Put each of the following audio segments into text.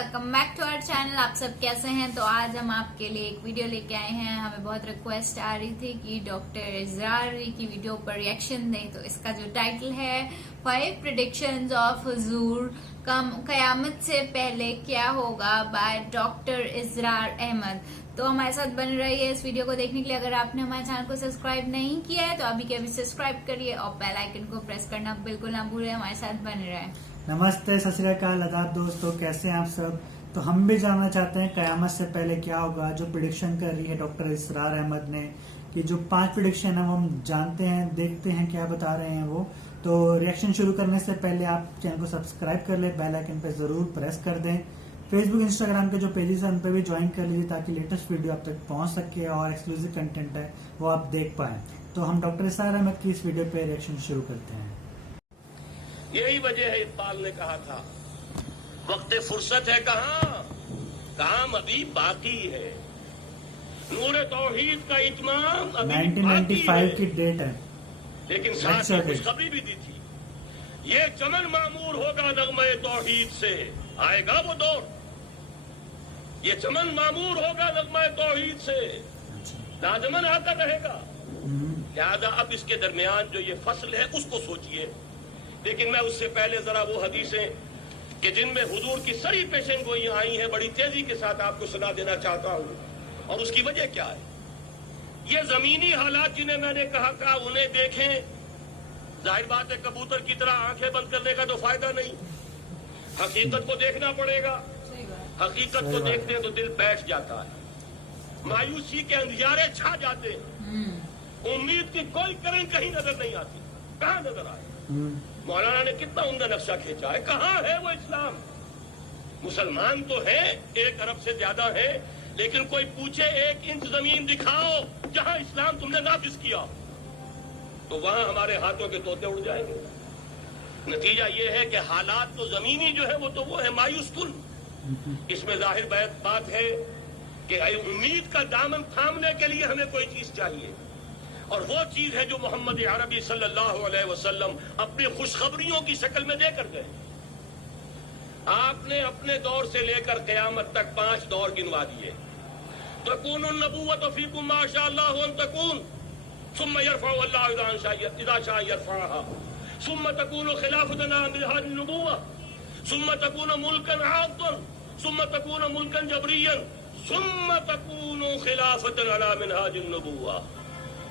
Welcome back to our channel. आप सब कैसे हैं? तो आज हम आपके लिए एक वीडियो लेके आए हैं। हमें बहुत रिक्वेस्ट आ रही थी कि डॉक्टर इजरार की वीडियो पर रिएक्शन दें, तो इसका जो टाइटल है 5 प्रेडिक्शंस ऑफ हुजूर, कयामत से पहले क्या होगा, बाय डॉक्टर इजरार अहमद। तो हमारे साथ बन रही है इस वीडियो को देखने के लिए। अगर आपने हमारे चैनल को सब्सक्राइब नहीं किया है तो अभी के अभी सब्सक्राइब करिए और बेल आइकन को प्रेस करना बिल्कुल ना भूलें। हमारे साथ बन रहे हैं। नमस्ते, सत श्री अकाल, आदाब दोस्तों, कैसे हैं आप सब। तो हम भी जानना चाहते हैं कयामत से पहले क्या होगा, जो प्रिडिक्शन कर रही है डॉक्टर इजरार अहमद ने, कि जो 5 प्रिडिक्शन है वो हम जानते हैं, देखते हैं क्या बता रहे हैं वो। तो रिएक्शन शुरू करने से पहले आप चैनल को सब्सक्राइब कर ले, बेल आइकन पे जरूर प्रेस कर दें। फेसबुक इंस्टाग्राम के जो पेजेस हैं उन पे भी ज्वाइन कर लीजिए ताकि लेटेस्ट वीडियो आप तक पहुंच सके और एक्सक्लूसिव कंटेंट है वो आप देख पाए। तो हम डॉक्टर इजरार अहमद की इस वीडियो पे रिएक्शन शुरू करते हैं। यही वजह है, इकबाल ने कहा था वक्त फुर्सत है कहाँ, काम अभी बाकी है। नूर तौहीद का इत्माम अभी 1995 की डेट है, लेकिन साथ में खुशखबरी भी दी थी, ये चमन मामूर होगा नगमे तौहीद से, आएगा वो दौर। ये चमन मामूर होगा नगमे तौहीद से, लाजमन आता रहेगा। लिहाजा अब इसके दरमियान जो ये फसल है उसको सोचिए। लेकिन मैं उससे पहले जरा वो हदीसें कि जिनमें हुजूर की सही पेशन गोइयां आई हैं बड़ी तेजी के साथ आपको सुना देना चाहता हूं। और उसकी वजह क्या है? ये जमीनी हालात जिन्हें मैंने कहा उन्हें देखें। जाहिर बात है कबूतर की तरह आंखें बंद करने का तो फायदा नहीं, हकीकत को देखना पड़ेगा। हकीकत को देखते हैं तो दिल बैठ जाता है, मायूसी के अंधियारे छा जाते हैं, उम्मीद की कोई किरण कहीं नजर नहीं आती। कहां नजर आए? मौलाना ने कितना उम्दा नक्शा खींचा है, कहां है वो इस्लाम? मुसलमान तो है, 1 अरब से ज्यादा है, लेकिन कोई पूछे 1 इंच जमीन दिखाओ जहां इस्लाम तुमने नाफिज किया, तो वहां हमारे हाथों के तोते उड़ जाएंगे। नतीजा ये है कि हालात तो जमीनी जो है वो है मायूस कुन। इसमें जाहिर बात है कि उम्मीद का दामन थामने के लिए हमें कोई चीज चाहिए, और वो चीज है जो मोहम्मद अरबी सल्लल्लाहु अलैहि वसल्लम अपनी खुशखबरियों की शक्ल में देकर गए। आपने अपने दौर से लेकर क़यामत तक 5 दौर गिनवा दिए। तकूनुन नबुव्वत फीकुम मा शा अल्लाहु अन तकून, सुम्मा यरफ़उ अल्लाहु इज़ा शाअ यरफ़अहा, सुम्मा तकूनु खिलाफतन अला मिनहाजिन नबुव्वा, सुम्मा तकूनु मुल्कन आज़्ज़न, सुम्मा तकूनु मुल्कन जबरियन, सुम्मा तकूनु खिलाफतन अला मिनहाजिन नबुव्वा।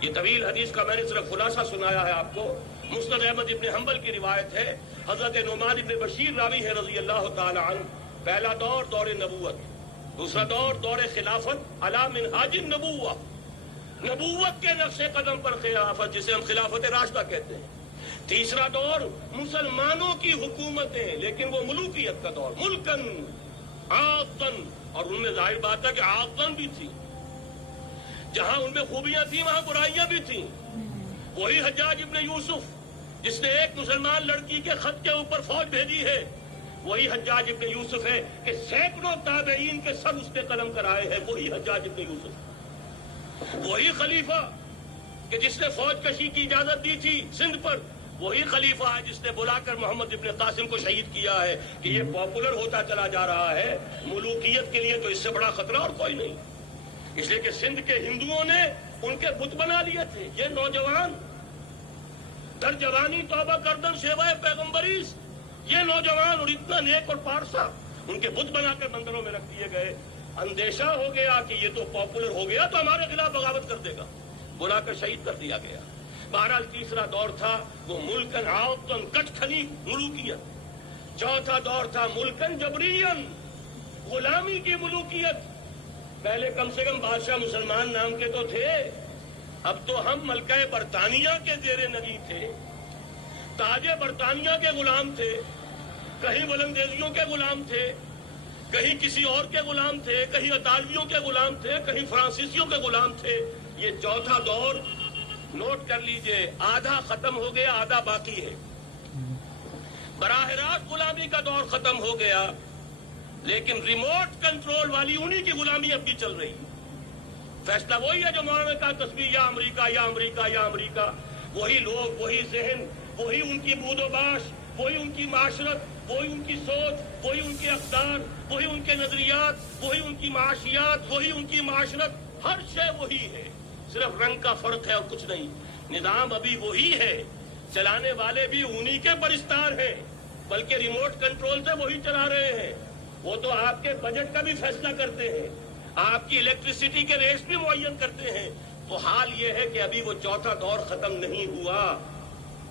ये तवील हदीस का मैंने सिर्फ खुलासा सुनाया है आपको। मुस्नद अहमद इब्न हंबल की रिवायत है, हजरत नुमान इब्न बशीर रावी है रज़ी अल्लाह ताला अन्हु। पहला दौर दौर नबूवत, दूसरा दौर दौर खिलाफत अला मिनहाजिन नबुव्वा, नबूवत के नक्शे कदम पर खिलाफत, जिसे हम खिलाफत राशिदा कहते हैं। तीसरा दौर मुसलमानों की हुकूमतें, लेकिन वो मुलूकियत का दौर, मुल्कन आज़्ज़न, और उनमें जाहिर बात है कि आज़्ज़न भी थी, जहां उनमें खूबियां थी वहां बुराइयां भी थी। वही हज्जाज इब्न यूसुफ जिसने एक मुसलमान लड़की के खत के ऊपर फौज भेजी है, वही हज्जाज इब्न यूसुफ है कि सैकड़ों ताबईन के सर उस पे कलम कराए हैं। वही हज्जाज इब्न यूसुफ, वही खलीफा कि जिसने फौज कशी की इजाजत दी थी सिंध पर, वही खलीफा है जिसने बुलाकर मोहम्मद इब्न कासिम को शहीद किया है कि ये पॉपुलर होता चला जा रहा है, मुलूकियत के लिए तो इससे बड़ा खतरा और कोई नहीं। इसलिए कि सिंध के हिंदुओं ने उनके बुत बना लिए थे। ये नौजवान दर जवानी तौबा करदन सेवाए पैगंबरीस, ये नौजवान और इतना नेक और पारसा उनके बुत बनाकर मंदिरों में रख दिए गए। अंदेशा हो गया कि ये तो पॉपुलर हो गया तो हमारे खिलाफ बगावत कर देगा, बुलाकर शहीद कर दिया गया। बहरहाल तीसरा दौर था वो मुल्कन आज़्ज़न, कटखली मुलूकियत। चौथा दौर था मुल्कन जबरियन, गुलामी की मुलूकियत। पहले कम से कम बादशाह मुसलमान नाम के तो थे, अब तो हम मलका बरतानिया के जेरे नगी थे, ताजे बरतानिया के गुलाम थे, कहीं वलंदेजियों के गुलाम थे, कहीं किसी और के गुलाम थे, कहीं अतालवियों के गुलाम थे, कहीं फ्रांसीसियों के गुलाम थे। ये चौथा दौर नोट कर लीजिए, आधा खत्म हो गया, आधा बाकी है। बराह रास्त गुलामी का दौर खत्म हो गया, लेकिन रिमोट कंट्रोल वाली उन्हीं की गुलामी अब भी चल रही है। फैसला वही है जो मौलाना का तस्वीर, या अमेरिका या अमेरिका या अमेरिका। वही लोग, वही जहन, वही उनकी बूदोबाश, वही उनकी माशरत, वही उनकी सोच, वही उनके अक़दार, वही उनके नजरियात, वही उनकी माशियात, वही उनकी माशरत, हर शय वही है, सिर्फ रंग का फर्क है और कुछ नहीं। निजाम अभी वही है, चलाने वाले भी उन्हीं के परिस्तार हैं, बल्कि रिमोट कंट्रोल से वही चला रहे हैं। वो तो आपके बजट का भी फैसला करते हैं, आपकी इलेक्ट्रिसिटी के रेट्स भी मुअय्यन करते हैं। तो हाल ये है कि अभी वो चौथा दौर खत्म नहीं हुआ।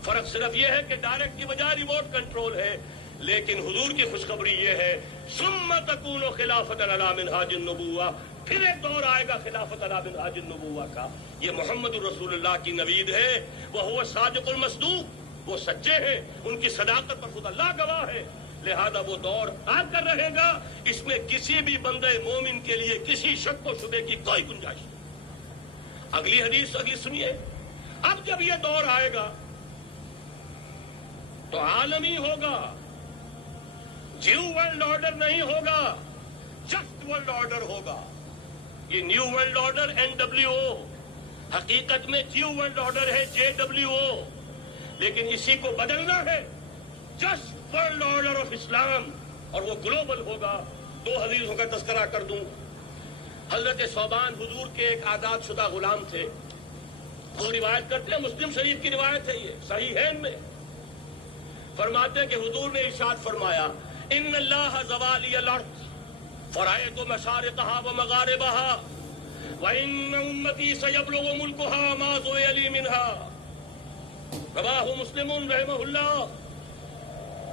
फर्क सिर्फ ये है कि डायरेक्ट की बजाय रिमोट कंट्रोल है। लेकिन हुजूर की खुशखबरी ये है, सुम्मा तकूनो खिलाफतन अला मिनहाजिन नबुव्वा, फिर एक दौर आएगा खिलाफत अला मिनहाजिन नबुव्वा का। ये मोहम्मद रसूलुल्लाह की नवीद है, वह हुवा सादिकुल मस्दूक, वो सच्चे हैं, उनकी सदाकत पर खुद अल्लाह गवाह है। लिहाजा वो दौर आकर रहेगा, इसमें किसी भी बंदे मोमिन के लिए किसी शक व शुबे की कोई गुंजाइश नहीं। अगली हदीस सुनिए, अब जब ये दौर आएगा तो आलमी होगा, न्यू वर्ल्ड ऑर्डर नहीं होगा, जस्ट वर्ल्ड ऑर्डर होगा। ये न्यू वर्ल्ड ऑर्डर NWO, हकीकत में न्यू वर्ल्ड ऑर्डर है JWO, लेकिन इसी को बदलना है, just world order of Islam, और वो ग्लोबल होगा। दो हदीसों का तस्करा कर दूं। हजरत सौबान हुजूर के एक आजाद शुदा गुलाम थे, वो रिवायत करते हैं, मुस्लिम शरीफ की रिवायत है, ये सही है इनमें। फरमाते हैं कि हुजूर ने इरशाद फरमाया, इन्नल्लाह ज़वाली अल-अर्ज़ फरायतु मशारिक़हा व मग़ारिबहा व इन्न उम्मती सयब्लुगु मुल्कुहा मा ज़ुइया ली मिनहा, रवाहु मुस्लिमुन रहमहुल्लाह।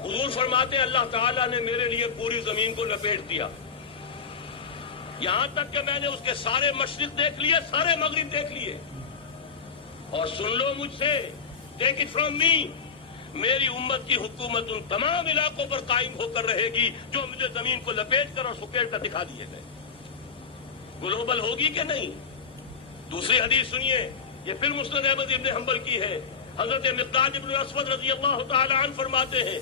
हुजूर फरमाते, अल्लाह ताला ने मेरे लिए पूरी जमीन को लपेट दिया, यहां तक कि मैंने उसके सारे मशरिक देख लिए, सारे मगरिब देख लिए। और सुन लो मुझसे, टेक इट फ्रॉम मी, मेरी उम्मत की हुकूमत उन तमाम इलाकों पर कायम होकर रहेगी जो मुझे जमीन को लपेट कर और सुकेट कर दिखा दिए गए। ग्लोबल होगी कि नहीं? दूसरी हदीस सुनिए, ये फिर मुस्नद अहमद इब्न हंबल की है। हजरत मिक़दाद इब्न अस्वद रज़ियल्लाहु तआला अन्हु फरमाते हैं,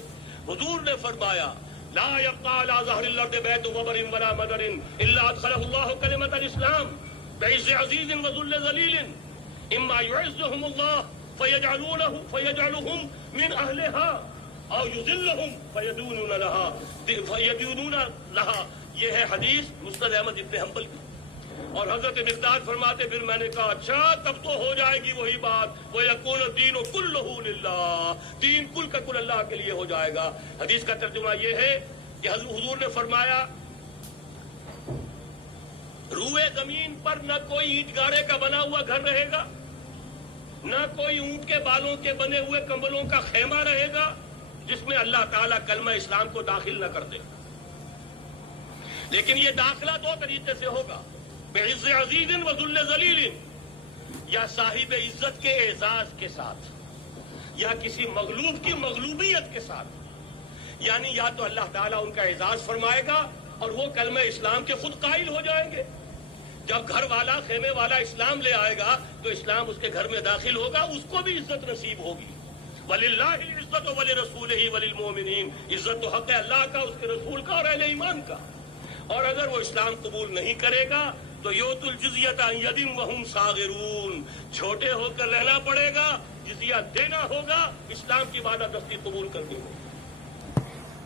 हुजूर ने फरमाया, ला यब्क़ा अला ज़हरिल अर्दि बैतुन वबरिन वला मदरिन इल्ला अदखलहु अल्लाहु कलिमतल इस्लाम बिइज़्ज़ि अज़ीज़िन व ज़ुल्लि ज़लीलिन इम्मा युइज़्ज़ुहुमुल्लाह फयजअलुहुम मिन अहलिहा औ युज़िल्लुहुम फयदूनुना लहा। ये है हदीस मुस्नद अहमद इब्न हंबल की। और हजरत मिक़दाद फरमाते, फिर मैंने कहा, अच्छा तब तो हो जाएगी वही बात, वो यकून दीन कुल्लुहु लिल्लाह, दीन कुल का कुल अल्लाह के लिए हो जाएगा। हदीस का तर्जुमा ये है कि हुजूर ने फरमाया, रूए जमीन पर न कोई ईंट गाड़े का बना हुआ घर रहेगा, न कोई ऊंट के बालों के बने हुए कंबलों का खेमा रहेगा जिसमें अल्लाह ताला कलमा इस्लाम को दाखिल न कर दे। लेकिन ये दाखिला दो तरीके से होगा, बिइज़्ज़ि अज़ीज़िन व ज़ुल्लि ज़लीलिन, या साहिब इज्जत के एजाज के साथ, या किसी मगलूब की मगलूबियत के साथ। यानी या तो अल्लाह ताला उनका एजाज फरमाएगा और वो कलमा इस्लाम के खुद कायल हो जाएंगे। जब घर वाला, खेमे वाला इस्लाम ले आएगा तो इस्लाम उसके घर में दाखिल होगा, उसको भी इज्जत नसीब होगी। वलिल्लाहिल इज्जतु व लिरसूलिही व लिलमुमिनीन, इज्जत तो हक है अल्लाह का, उसके रसूल का और अहले ईमान का। और अगर वो इस्लाम कबूल नहीं करेगा तो योतुल जिज़ियत अन यदिन व हुम सागिरून, छोटे होकर रहना पड़ेगा, जिज़िया देना होगा, इस्लाम की वादा-दस्ती कबूल करनी होगी।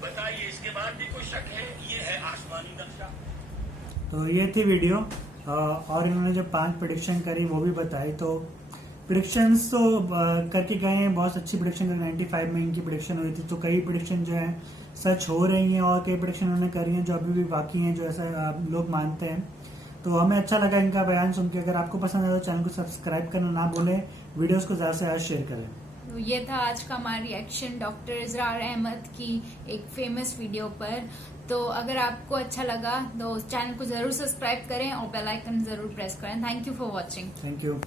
बताइए, इसके बाद भी कोई शक है? ये है आसमानी नक्शा। तो ये थी वीडियो, और इन्होंने जो 5 प्रेडिक्शन करी वो भी बताई। तो प्रेडिक्शंस तो करके गए हैं, बहुत अच्छी प्रेडिक्शन 95 में इनकी प्रेडिक्शन हुई थी। तो कई प्रेडिक्शन जो है सच हो रही हैं और कई प्रेडिक्शन उन्होंने करी हैं जो अभी भी बाकी हैं, जो ऐसा लोग मानते हैं। तो हमें अच्छा लगा इनका बयान सुन के। अगर आपको पसंद आया तो चैनल को सब्सक्राइब करना ना भूलें, वीडियोस को ज्यादा से ज्यादा शेयर करें। तो ये था आज का हमारा रिएक्शन डॉक्टर इज़रार अहमद की एक फेमस वीडियो पर। तो अगर आपको अच्छा लगा तो चैनल को जरूर सब्सक्राइब करें और बेल आइकन जरूर प्रेस करें। Thank you for watching. Thank you.